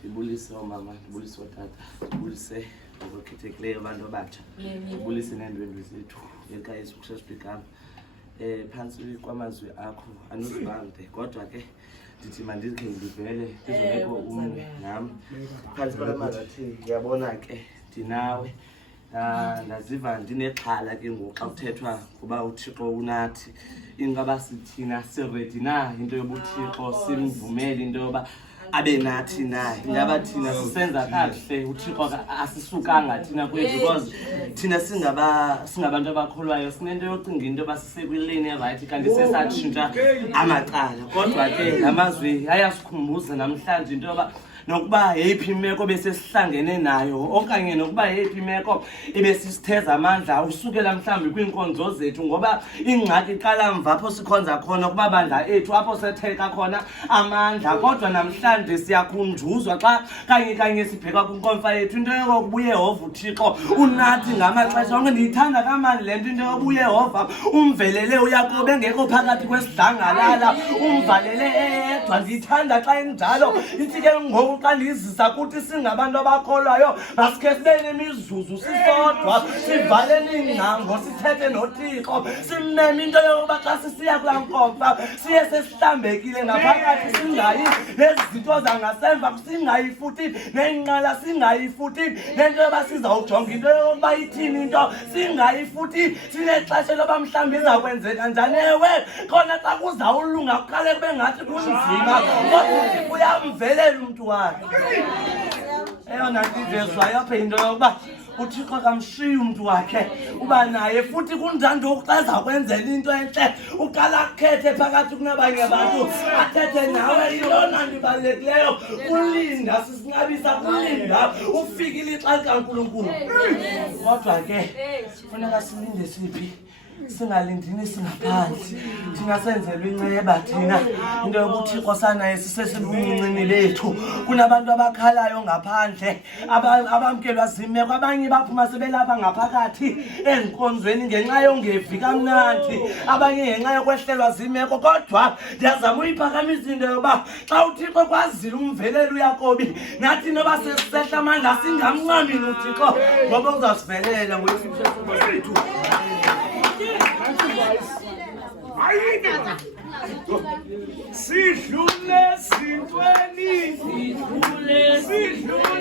Ndibulise omama, ndibulise otata, ndibulise ngokukhethekileyo abantu abatsha, ndibulise neendwendwe zethu ngenkayisa ukusheshibhekana. Phantsi kwamazwi akho anozibamde, kodwa ke ndithi mandikhe ndivele ndizobekho umnwe nam. Phantsi kwala mazwi athi ndiyabona ke ndinawe. Ndaziva ndinexhala ke ngoku xa kuthethwa ngoba uThixo unathi. Ingaba sithina siredi na into yobuThixo, simvumele into yoba abe nathi naye? Ingaba thina sisenza kakuhle uThixo asisukanga thina kwethu? Because thina singabantu abakholwayo sinento yocinga into yoba sisekwileni erayithi kanti sesatshintsha amacala. Kodwa ke la mazwi ayasikhumbuza namhlanje into yoba nokuba yeyiphi imeko besesihlangene nayo, okanye nokuba yeyiphi imeko ebesisitheza amandla usukela mhlawumbi kwiinkonzo zethu, ngoba ingxaki iqala mva apho sikhonza khona kumabandla ethu, apho setheka khona amandla. Kodwa namhlanje siyakhunjuzwa xa kanye sibheka kwinkomfa yethu into yokuba uYehova uThixo unathi ngamaxesha onke. Ndiyithanda kamandi le nto yokuba uYehova umvelele uYakobe engekho phakathi kwesidlangalala, umvalele eyedwa. Ndiyithanda xa injalo. Ithi ke ngoku xa ndizisa kuthi singabantu abakholwayo masikhe sibe nemizuzu sisodwa, sivaleni iingcango, sithethe noThixo, simmeme into yokuba xa sisiya kulaa nkomfa siye sesihlambekile ngaphakathi, singayi nezi zinto zangasemva, singayi futhi neenqala, singayi futhi nento yoba sizawujonga into yokuba ithini into, singayi futhi sinexesha loba mhlawumbi izakwenzeka njani. Ewe, khona xa kuzawulunga kuqale kube ngathi kunzima, kodwa uThixo uyamvelela umntu wakhe. Eyona nto ivezwayo apha into yokuba uThixo kamshiyi umntu wakhe uba naye, futhi kunjani ngoku xa zakwenzela into entle uqala akhethe phakathi kunabanye abantu athethe nawe. Yintona nto ibalulekileyo kulinda, sisinqabisa kulinda ufikile ixesha likaNkulunkulu. Kodwa ke funeka silinde siphi, singalindini singaphandle. Thina senzelwe inceba, thina into yobuThixo sanaye sisesebuncinci bethu. Kunabantu abakhalayo ngaphandle, abamkelwa zimeko, abanye baphuma sebelapha ngaphakathi ezinkonzweni ngenxa yongevi kamnandi, abanye ngenxa yokwehlelwa zimeko. Kodwa ndiyazama uyiphakamisa into yoba xa uThixo kwazile umvelele uYakobi, nathi noba sesisehla amandla singamncamini uThixo, ngoba uzasivelela ngoyisiphesuko sethu. Sidlule sintweni, sidlule